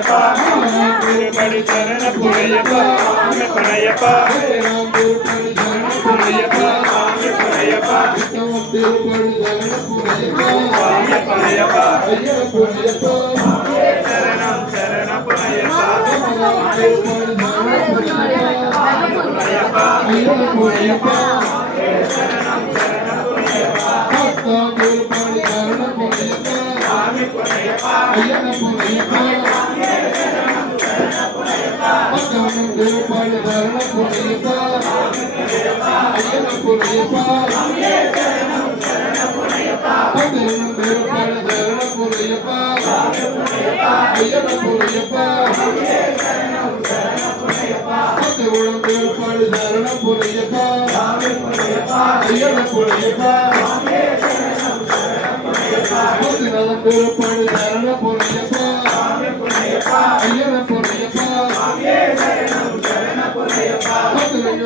புனையப்பா திருப்படி சரண புனையப்பா சாமி புனையப்பா புனையப்பா சாமி புனையப்பா திருப்படி சரண புனையப்பா சாமி புனையப்பா புனையப்பா சரணம் சரண புனையப்பா திருப்படி சரண புனையப்பா புனையப்பா சரணம் சரண புனையப்பா திருப்படி சரண புனையப்பா சாமி புனையப்பா புனையப்பா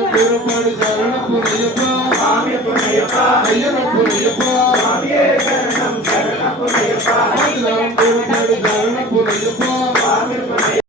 திருப்படி சரண புனையப்பா புனையப்பா ஐயப்ப